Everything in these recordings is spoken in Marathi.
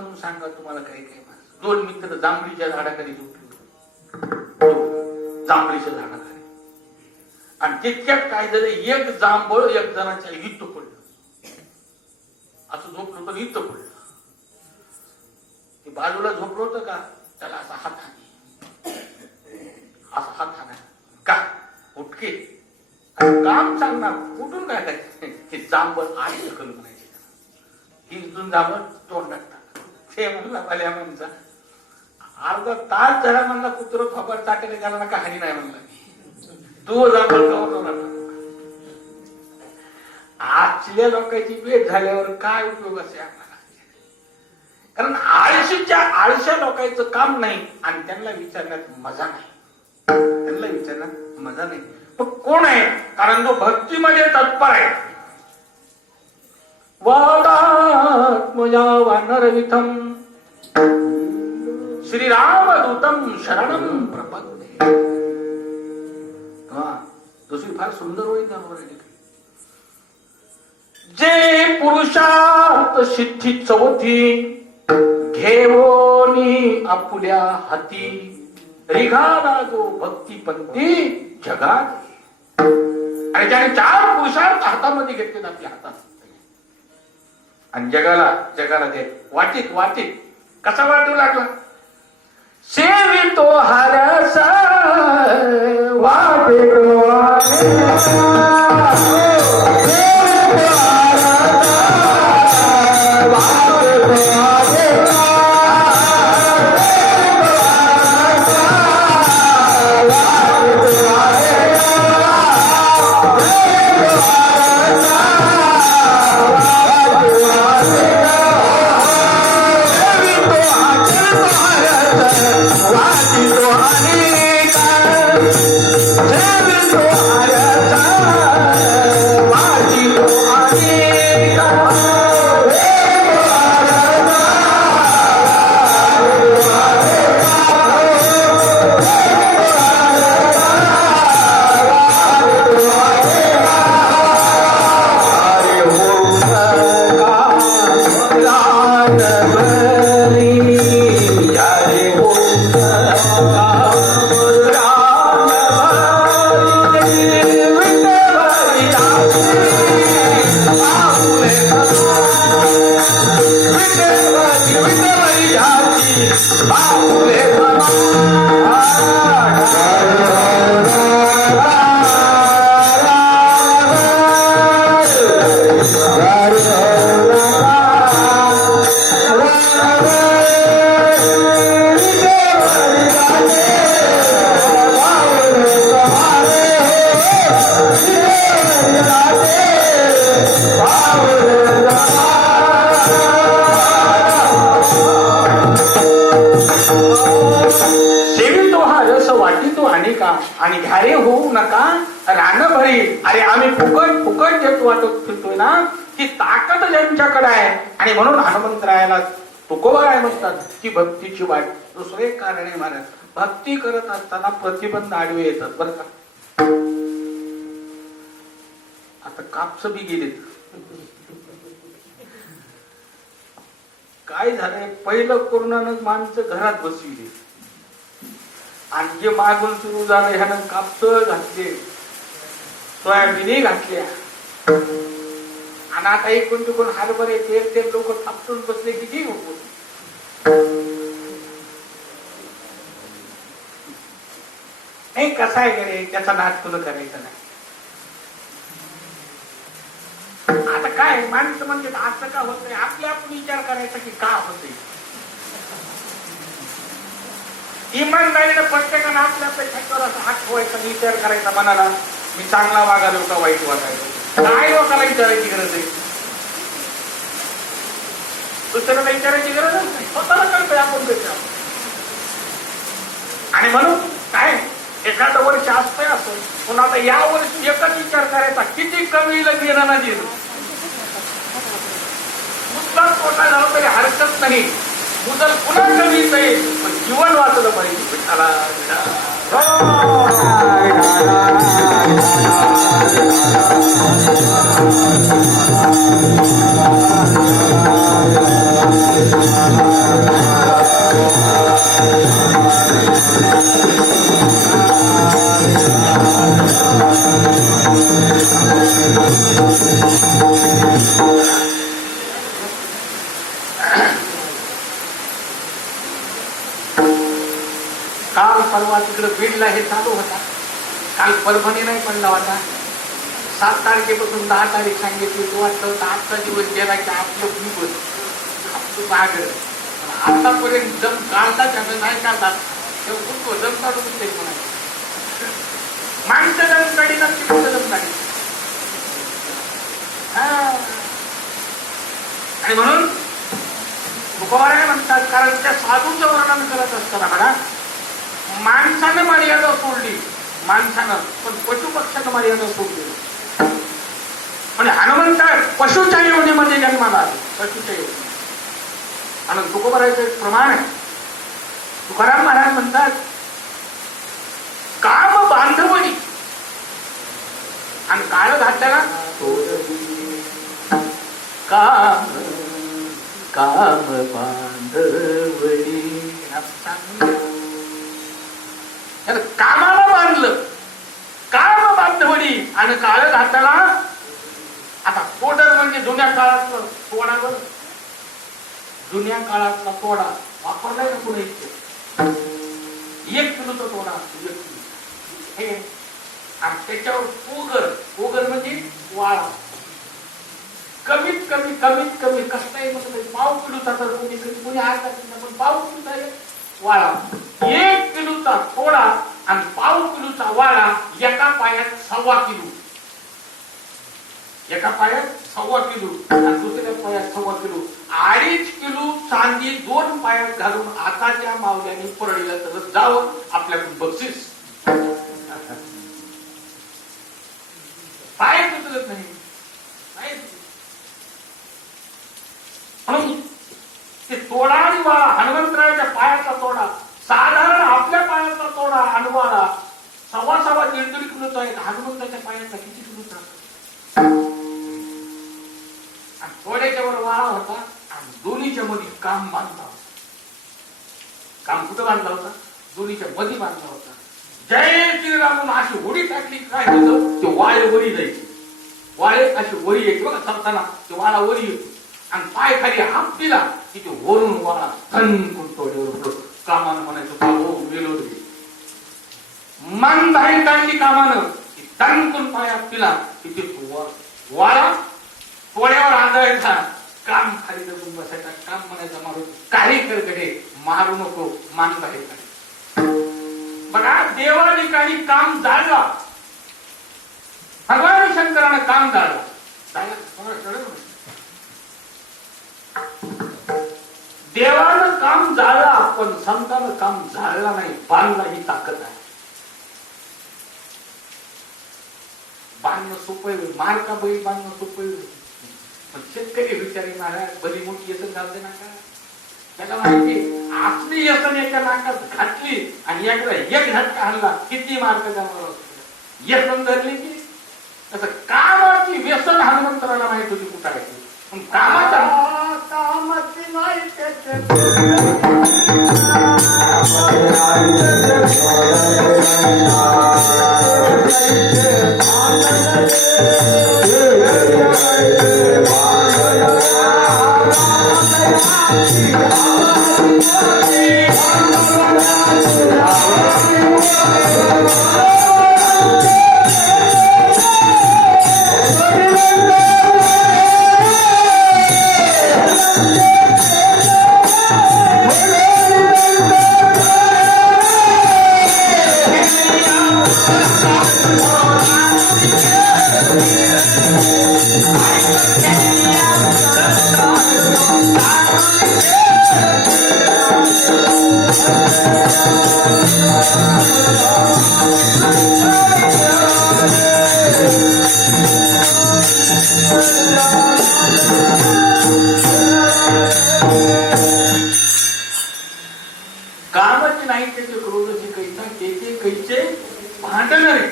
म्हणून सांगा तुम्हाला काही काही माणसं. 2 मित्र जांभळीच्या झाडाखाली झोपले होते, जांभळीच्या झाडाखाली. आणि तितक्यात काय झालं, एक जांभळ एक जणाच्या इथं पडलं. असं झोपलं तर इथं पडलं. ते बाजूला झोपलं होतं का, त्याला असा हात हानी, असा हात हाना का उठके काम सांगणार कुठून काय काय ते जांभळ आणि ढकल म्हणायचे. ही इथून जांभळ तोंडात टाक. ते म्हणला भल्या म्हणचा अर्धा तास झाला म्हणला कुत्र खबर टाकले त्याला का हानी नाही म्हणला. तू जांभळ कवर आजच्या लोकांची भेट झाल्यावर काय उपयोग असे आपल्याला. कारण आळशा लोकांचं काम नाही आणि त्यांना विचारण्यात मजा नाही. त्यांना विचारण्यात मजा नाही. पण कोण आहे, कारण जो भक्तीमध्ये तत्पर आहे. वादात्मजा वानरविथम श्रीरामदूतम शरणम प्रपद्ये. दुसरी फार सुंदर होईल ना. जे पुरुषार्थ सिद्धी चौथी घेवोनी आपुल्या हाती रिघाला जो भक्तीपंथी जगात. आणि ज्याने 4 पुरुषार्थ हातामध्ये घेतले आपल्या हातात आणि जगाला ते वाटीत कसा वाटू लागला. सेवितो हरसा वाटे आणि घ्यारे होऊ नका रानभरी. अरे आम्ही फुकट देत वाटत फिरतोय ना, ती ताकद ज्यांच्याकडे आहे. आणि म्हणून हनुमंतरायाला तुकोबा काय म्हणतात की भक्तीची वाट. दुसरे कारण आहे महाराज, भक्ती करत असताना प्रतिबंध आडवे येतात बरं का. आता कापस बी गेलेत. काय झालंय, पहिलं कोरोनानं माणसं घरात बसविली आणि जे मागून सुरू झालं ह्यानं कापस घातले, सोयाबीन घातल्या आणि आता एकूण हरभरे ते लोक थापटून बसले की जी होतो. नाही कसा आहे गे, त्याचा नाच तुला करायचा नाही. आता काय माणसं म्हणजे असं का होतंय, आपल्या आपण विचार करायचा की का होतंय. इमानदारीनं प्रत्येकानं आपल्या पैशावर असा हात ठेवायचा, विचार करायचा मनाला, मी चांगला वागायलो का वाईट वागायलो. काय लोकांना विचारायची गरज आहे, दुसऱ्याला विचारायची गरज नाही. स्वतःला कळतंय आपण विचार. आणि म्हणून काय एखादं वर्ष असतंय असं, पण आता या वर्षी एकच विचार करायचा, किती कमी घेणं ना दिलं मुद्दा तोटा झाला तरी हरकत नाही. मुदल पुन्हा कमीच आहे, पण जीवन वाचलं पाहिजे. काल परवा तिकडे बीडला हे चालू होता. काल परभणी नाही पडला होता. 7 तारखेपासून 10 तारीख सांगितली. तो वाटतं आजचा दिवस गेला की आपलं दिवस आपलं मागं. आतापर्यंत दम काढता त्यानं नाही काढतात तो दम काढून ते म्हणायचं. माणसं दम काढीनात की कुठं दम काढी. आणि म्हणून तुकोबाराय म्हणतात, कारण त्या साधूचं वर्णन करत असताना म्हणा माणसानं मर्यादा सोडली, माणसानं, पण पशुपक्ष्यानं मर्यादा सोडली. म्हणजे हनुमंत पशुच्या योनीमध्ये जन्माला आले, पशुच्या योनी. आणि तुकोबारायचं एक प्रमाण आहे. तुकाराम महाराज म्हणतात काम बांधवणी आणि काळ घातल्याला काम काम बांधवणी. कामाला बांधलं, काम बांधवणी आणि काळ घातला. आता तोडर म्हणजे जुन्या काळातलं तोडा. बरं, जुन्या काळातला तोडा वापरलाय ना पुणे. 1 किलोचा तोडा, 1 किलो हे. आणि त्याच्यावर पोगर म्हणजे वाळा. कमीत कमी कसलाही म्हणजे 1/2 किलोचा, तर कोणी अर्धा किलो, पण 1/2 किलोचा वाळा. 1 किलोचा तोडा आणि 1/2 किलोचा वाळा. एका पायात 1.25 किलो, एका पायात 1.25 किलो आणि दुसऱ्या पायात 1.25 किलो. 2.5 किलो चांदी 2 पायात घालून आताच्या मावल्याने परळीला तर जावं आपल्याकडून बक्षीस. पाय तुटत नाही. म्हणून ते तोडा आणि वाळा, हनुमंतरायाच्या पायाचा तोडा साधारण आपल्या पायाचा तोडा आणि वाळा 1.25-1.5 किलोचा आहे. हनुमंताच्या पायाचा किती किलोचा? आणि तोड्याच्या वर वाळा होता आणि दोन्हीच्या मध्ये काम बांधला होता. काम कुठं बांधला होता? दोन्हीच्या मध्ये बांधला होता. जय श्रीराम अशी उडी टाकली काय होतं, ते वाळे वरी जायचे. वाळे अशी वरी येते बघा, चालताना ते वाळा वरी येतो आणि पाय खाली हात दिला की ते वरून वाळा धनकून तोड्यावर. कामानं म्हणायचं बाबो मेलो रे. मन बाहेर काढली कामानं की धनकून पायात दिला की ते वाळा तोड्यावर आदळायचा. काम खाली दबून बसायचा. काम म्हणायचं मारू काही करकडे मारू नको, मान बाहेर काढ. बघा देवा ठिकाणी काम जाळला. भगवान शंकरानं काम जाळलं. देवानं काम जाळला, पण संतानं काम जाळला नाही, बांधला. ही ताकद आहे. बांधणं सोपं आहे, मार का बैल बांधणं सोपं आहे. पण शेतकरी विचारी महाराज बरी मोठी येसन घालते नाका. त्याला माहिती आपली येसन एका नाकात घातली आणि एकदा 1 झटका हल्ला किती मार्क जाणार. येसन धरली की तसं कामाची व्यसन हनुमंतराला माहित होती कुठं आहे. पण कामाची नाही कामाची नाही त्याचे क्रोधाची कैसा त्याचे कैचे भांडणारे.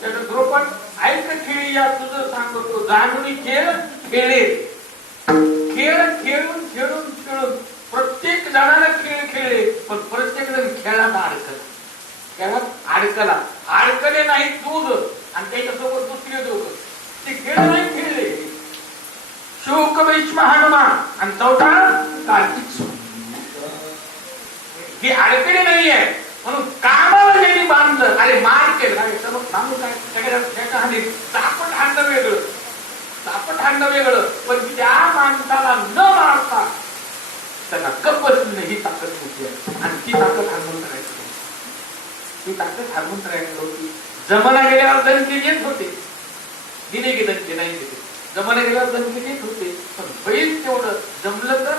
त्याचं द्रौपद ऐक खेळी या तुझं सांगतो जाणून खेळ खेळे खेळ खेळून खेळून खेळून प्रत्येक जणाला खेळ खेळले पण प्रत्येक जण खेळात अडकला खेळात अडकले नाही दूध आणि त्याच्यासोबत दुसरे दोघं ते खेळ नाही खेळले शोक भीष्म हनुमान आणि चौथा कार्तिक हे अडकले नाहीये म्हणून कामाला ज्यांनी बांधलं अरे मार केलं सांगू काय चापट हाणं वेगळं पण त्या माणसाला न मारता त्यांना कप बसली ही ताकद होती आणि ती ताकद हनुमंतरायकडे होती जमाना गेल्यावर दणके येत होते दिले गे दणके नाही गेले जमाना गेल्यावर दणके येत होते पण बैल तेवढं जमलं तर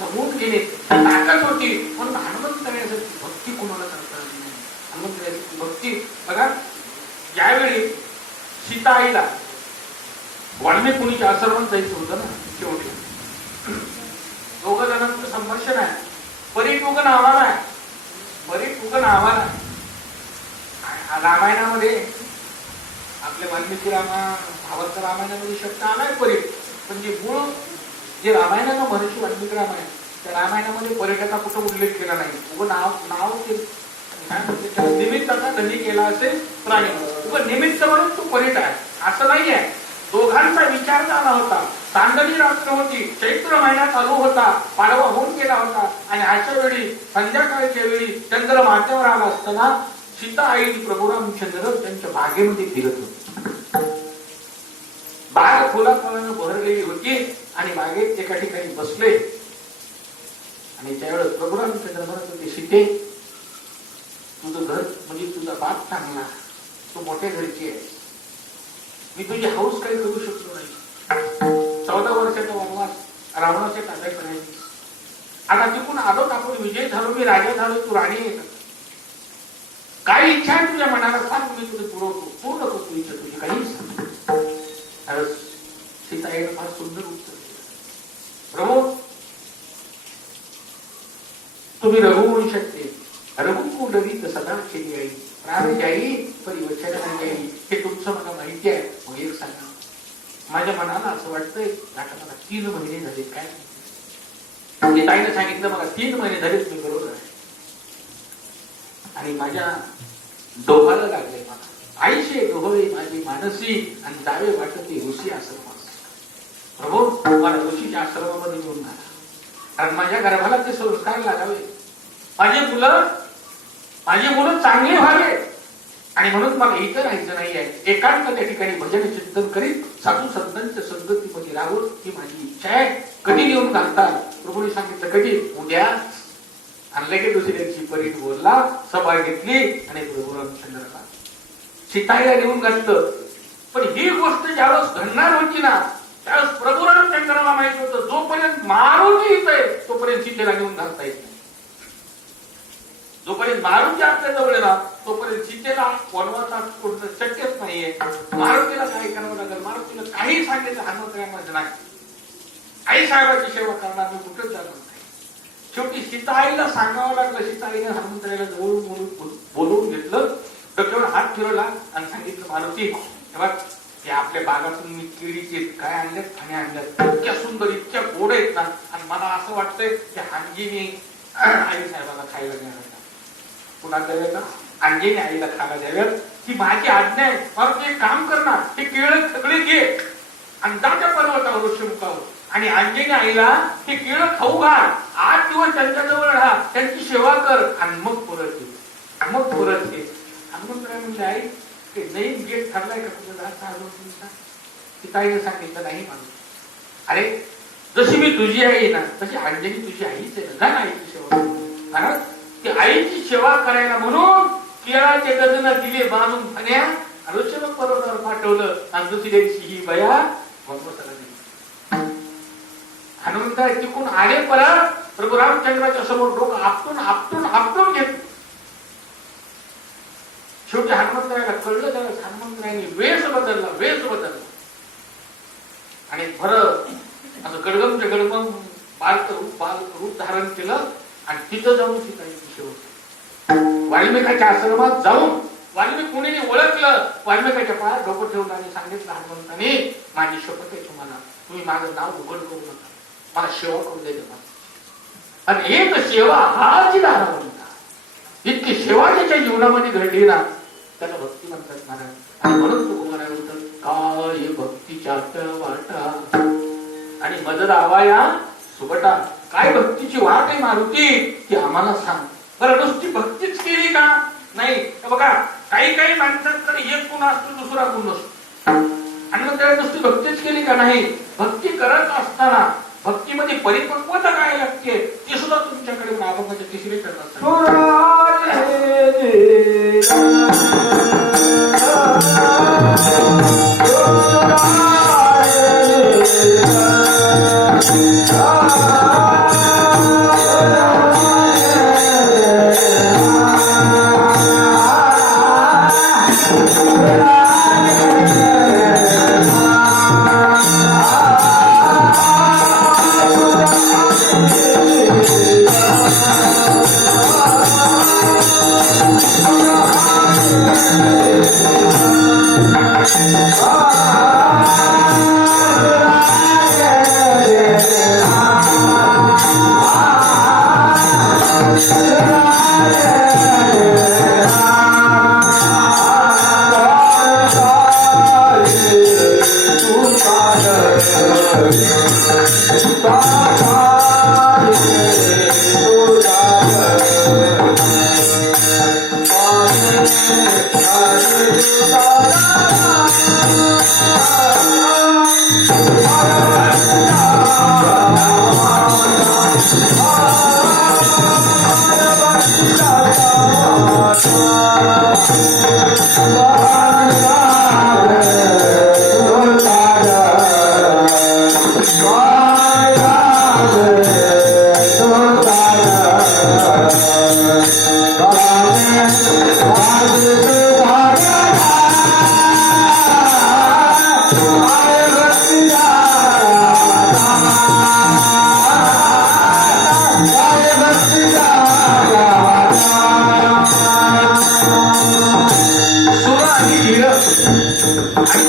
जमून गेले ताकद होती म्हणून हनुमंतरायाची भक्ती कोणाला करता हनुमंतरायाची भक्ती बघा ज्यावेळी सीता आईला वाल्मिक मुनीच्या आश्रमात जायचं होतं ना शेवटी दोघं जणांचं संभाषण आहे परीट उगन आव्हान आहे रामायणामध्ये आपल्या वाल्मिकी भावार्थ रामायणामध्ये शब्द आलाय परीट पण जे मूळ जे रामायणाचा महर्षी वाल्मिकी रामायण त्या रामायणामध्ये पर्यटनाचा कुठं उल्लेख केला नाही उगं नाव निमित्ताचा त्यांनी केला असेल प्राणी उगं निमित्त म्हणून तो परीट आहे असं नाहीये दोघांचा विचार झाला होता चांदणी रात्र होती चैत्र महिना चालू होता पाडवा होऊन गेला होता आणि अशा वेळी संध्याकाळच्या वेळी चंद्र माथ्यावर आला असताना सीता आई प्रभू रामचंद्र त्यांच्या बागेमध्ये फिरत होते बाग फुलाफळानं बहरलेली होती आणि बागेत एका ठिकाणी बसले आणि त्यावेळेस प्रभू रामचंद्र म्हणत होते सीते तुझं घर म्हणजे तुझा बाप चांगला तू मोठ्या घरची आहे मी तुझी हौस काही करू शकलो नाही 14 वर्षाचा वनवास रावणाच्या ताब्यात करायची आता तिकून आलो आपण विजय झालो मी राजा झालो तू राणी आहे काय इच्छा आहे तुझ्या मनाला सांग मी तुझं पुरवतो पूर्ण करतो इच्छा तुझी काही सांग सीताईनं फार सुंदर उत्तर दिलं प्रभू तुम्ही रघुवंश शकते रघुकुंडवीत सदा केली आई प्राण जाई परिवचन जाई हे तुमचं मला माहिती आहे मग एक सांगा माझ्या मनाला असं वाटतंय आता मला 3 महिने झाले काय ताईनं सांगितलं मला 3 महिने झाले तुम्ही बरोबर आहे आणि माझ्या डोहायला लागले मला आईशे डोहळे माझी मानसी आणि जावे वाटते ऋषी आश्रमास प्रभू मला ऋषीच्या आश्रमामध्ये घेऊन आला कारण माझ्या गर्भाला ते संस्कार लागावे माझी मुलं चांगली व्हावे आणि म्हणून मला इथं राहायचं नाही आहे एकांत त्या ठिकाणी भजन चिंतन करीत साधू संतांच्या संगतीमध्ये राहून ही माझी इच्छा आहे कधी नेऊन घालतात प्रभूने सांगितलं कधी उद्या आणले की दुसऱ्या दिवशी परीट बोलला सभा घेतली आणि प्रभू रामचंद्राला सीताईला नेऊन घातलं पण ही गोष्ट ज्यावेळेस घडणार होती ना त्यावेळेस प्रभू रामचंद्राला माहित होतं जोपर्यंत मारून येतोय तोपर्यंत सीतेला नेऊन घालता येत नाही जोपर्यंत मारुती आपल्या जवळ ना तोपर्यंत सीतेला वनवासात शक्यच नाहीये मारुतीला काय करावं लागेल मारुतीला काही सांगायचं हनुमंतरायामध्ये नाही आई साहेबांची सेवा करणार मी कुठंच जाणार नाही शेवटी सीताईला सांगावं लागलं सीताईने हनुमंतरायाला जवळून बोलवून घेतलं डोक्यावर हात फिरवला आणि सांगितलं मारुती बघ ते आपल्या बागातून मी केळीचे काय आणल्यात खाणे आणल्यात इतक्या सुंदर इतक्या गोड आहेत ना आणि मला असं वाटतंय की अंजीने आई साहेबाला खायला द्यायला पुन्हा द्याव्या अंजीने आईला खायला द्याव्यात ही माझी आज्ञा आहे मला एक काम करणार हे केळ सगळे घे आणि जात्या पर्वतावर ऋषमुखावर आणि अंजीने आईला हे केळ खाऊ घाल 8 दिवस त्यांच्याजवळ राहा त्यांची सेवा कर आणि मग परत ये हनुमंतराय म्हणजे आई ते नवीन गेट ठरलाय का तुझं जास्त सीताईने सांगितलं नाही माणूस अरे जशी मी तुझी आई ना तशी अंजनी तुझी आईच आहे ना आईची सेवा ती आईची सेवा करायला म्हणून केळाचे गजन दिले बांधून फण्या ऋषभ पर्वतावर पाठवलं आणि दुसरी दिवशी ही बया वनवासाला दिली हनुमंतराय तिकून आले परत प्रभू रामचंद्राच्या समोर डोकं आपटून घेतलं शेवटी हनुमंतरायाला कळलं त्याला हनुमंतरायाने वेश बदलला आणि भरत असं गडगम बालक रूप धारण केलं आणि तिथं जाऊन सीताईची सेवा वाल्मिकाच्या आश्रमात जाऊन वाल्मिक मुनीने ओळखलं. वाल्मिकाच्या पायात डोकं ठेवलं आणि सांगितलं, हनुमंताने माझी शपथ आहे तुम्हाला, तुम्ही माझं नाव उघड करू नका, मला सेवा करू द्यायचं. आणि एक सेवा हाच दारावंता, इतकी सेवा ज्याच्या जीवनामध्ये घडली ना त्याला भक्ती म्हणतात महाराज. आणि म्हणून तू म्हणाल होतं काय भक्तीच्या वाटा आणि मद रावाया सुबटा. काय भक्तीची वाट आहे मारुती ती आम्हाला सांग बरं. नुसती भक्तीच केली का नाही? बघा काही काही माणसांकडे एक गुण असतो, दुसरा गुण नसतो. आणि मग त्याला नुसती भक्तीच केली का नाही? भक्ती करत असताना भक्तीमध्ये परिपक्वता काय लागते ते सुद्धा तुमच्याकडे मागवण्याच्या तिसरी करतात.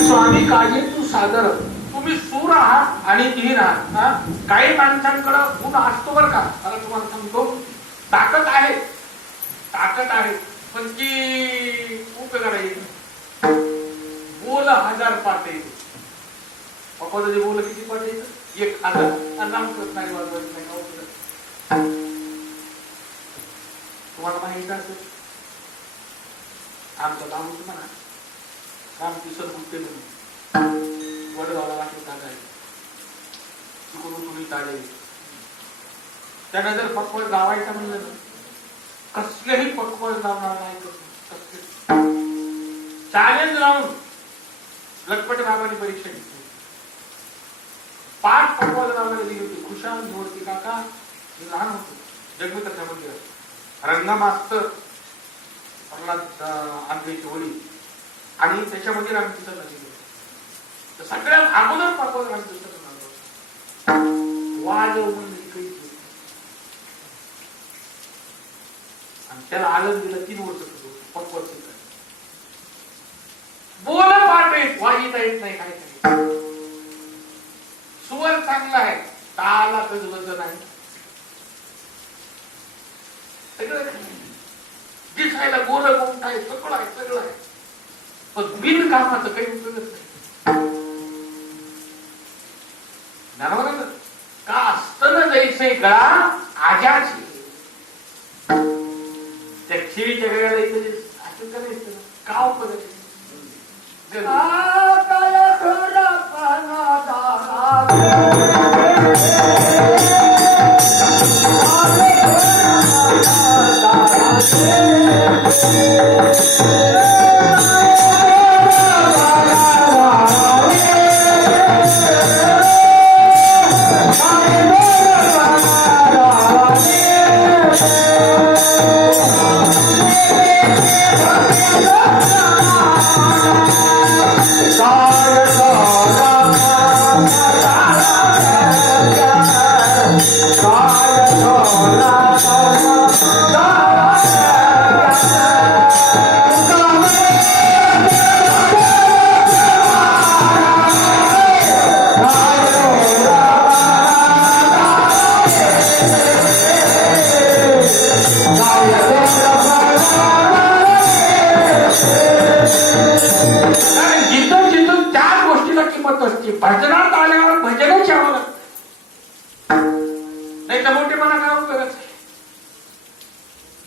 स्वामी काजे तू सादर, तुम्ही सूर आहात आणि धीर आहात. काही माणसांकडे गुण असतो बरं का, मला तुम्हाला सांगतो, ताकद आहे, ताकद आहे, पण ती उपयोगाला येईल. बोल 1000 पाठ येईल. पप्पाचं जे बोल किती पाठ येईल? 1000. आणि रामकृष्ण नाही वाजवायचं नाही का? तुम्हाला माहिती असेल आमचं गाव होतं म्हणा, राम किशोर गुप्ते म्हणून वडगावला वाटलं ताजा आहे, तिकडून तुम्ही ताजे. त्यानं जर पक्वळ गावायचं म्हणलं ना, कसलेही पक्वळ लावणार नाही. चॅलेंज लावून लटपट बाबांनी परीक्षा घेतली, 5 पक्वळ लावायला दिली होती. खुशाल जोडती काका हे लहान होतो, जगमित्र मंदिरात रंगा मास्तर प्रल्हाद आंबेची होळी आणि त्याच्यामध्ये रामकृष्ण दिली. तर सगळ्यात अगोदर पक्वळ रामकृष्ण वाजव म्हणजे काही आणि त्याला आनंद दिला. 3 वर्ष पक्वळ बोल पाठ येत, वाहिता येत नाही. काय काय सुवर चांगला आहे, ताला कधी वजन आहे, सगळं दिसायला गोर गोमटा आहे, सगळं आहे, सगळं आहे, पण बिन कामाचं काही उपयोगच नाही. का असतं जैसे गळा आजाची त्या खिरीच्या वेळेला असं करायचं का उपयोग?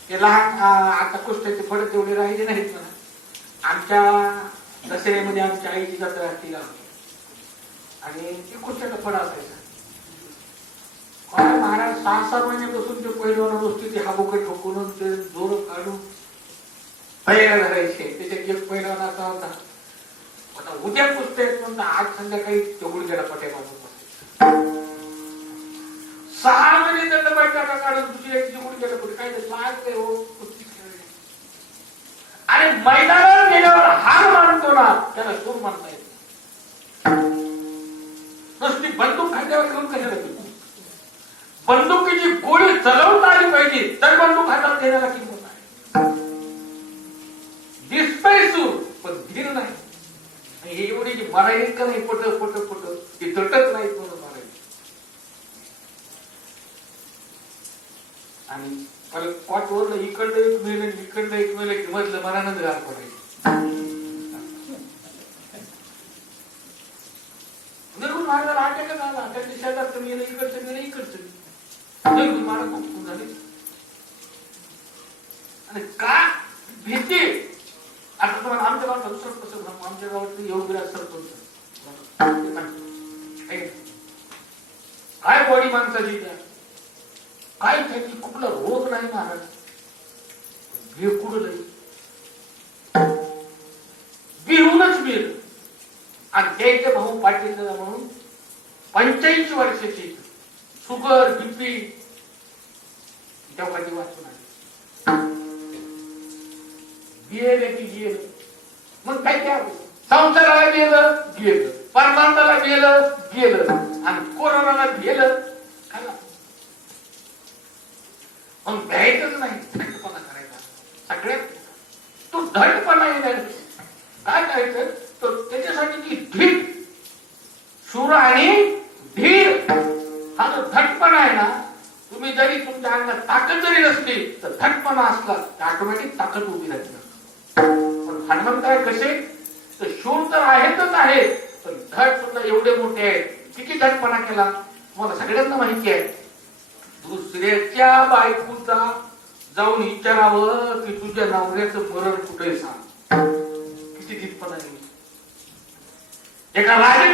ते लहान आता कुस्त्याचे फड तेवढे राहिले नाहीत म्हणा. आमच्या दसऱ्यामध्ये आमच्या आईची जत्रा असती गावात आणि ते कुस्त्याचा फड असायचा. महाराज 6-7 महिन्यापासून ते पहिलवान वस्तू ते हाबुके ठोकून ते जोर काढून पहिला धरायचे. त्याच्यात एक पहिलवान असा होता, आता उद्या कुस्त्या आहेत म्हणता आज संध्याकाळी तेवढी गेला पट्या बांधून बसायचा. 6 महिने दंड बैठका काढून दुसरी एक जिंकून गेलं पुढे काय काय हो कुस्ती खेळली. आणि मैदानात गेल्यावर हार मानतो ना त्याला सूर मानता येत. नुसती बंदूक खांद्यावर घेऊन कशाला तुम्ही बंदुकीची गोळी चलवता आली पाहिजे तर बंदूक हातात देण्याला किंमत आहे. दिसतंय सूर पण धीर नाही. हे एवढी जी मारायची का नाही पट पट पट ती तटत नाही म्हणून मारायची. आणि परत कॉटवरला इकडलं एक मिळेल इकडलं एक मिळेल मधलं मनानंद घाल पडायची. निर्गुण महाराजाला अटॅकच आला. त्यांच्या शेजारचं मिळेल इकडचं मिळेल इकडचं निर्गुण महाराज खूप झाले. आणि का भीती आता तुम्हाला आमच्या गावात सरपंच आमच्या गावात योगविराज सरपंच काय बॉडी माणसाची त्या काय त्याची कुठला रोग नाही महाराज. कुठं बिहूनच मिळ. आणि त्याचे भाऊ पाटील म्हणून 85 वर्षाची शुगर बीपी तेव्हा वाचून आले. गेलं की गेलं. मग काय त्या संसाराला गेलं गेलं परमार्थाला गेलं गेलं आणि कोरोनाला गेलं खाला. मग भ्यायचंच नाही. धटपणा करायचा सगळ्यात तो धटपणा येणार. काय करायचं तर त्याच्यासाठी ती धीर शूर आणि धीर हा जो धटपणा आहे ना. तुम्ही जरी तुमच्या अंगात ताकद जरी नसली तर धटपणा असला तर ऑटोमॅटिक ताकद उभी राहते. पण हनुमंतराय कसे तर शूर तर आहेतच आहे पण धड सुद्धा एवढे मोठे आहेत. किती धटपणा केला मला सगळ्यांना माहिती आहे. दुसऱ्याच्या बायकोचा जाऊन विचारावं की तुझ्या नवऱ्याचं मरण कुठे सांग. किती धीटपणा एका राजे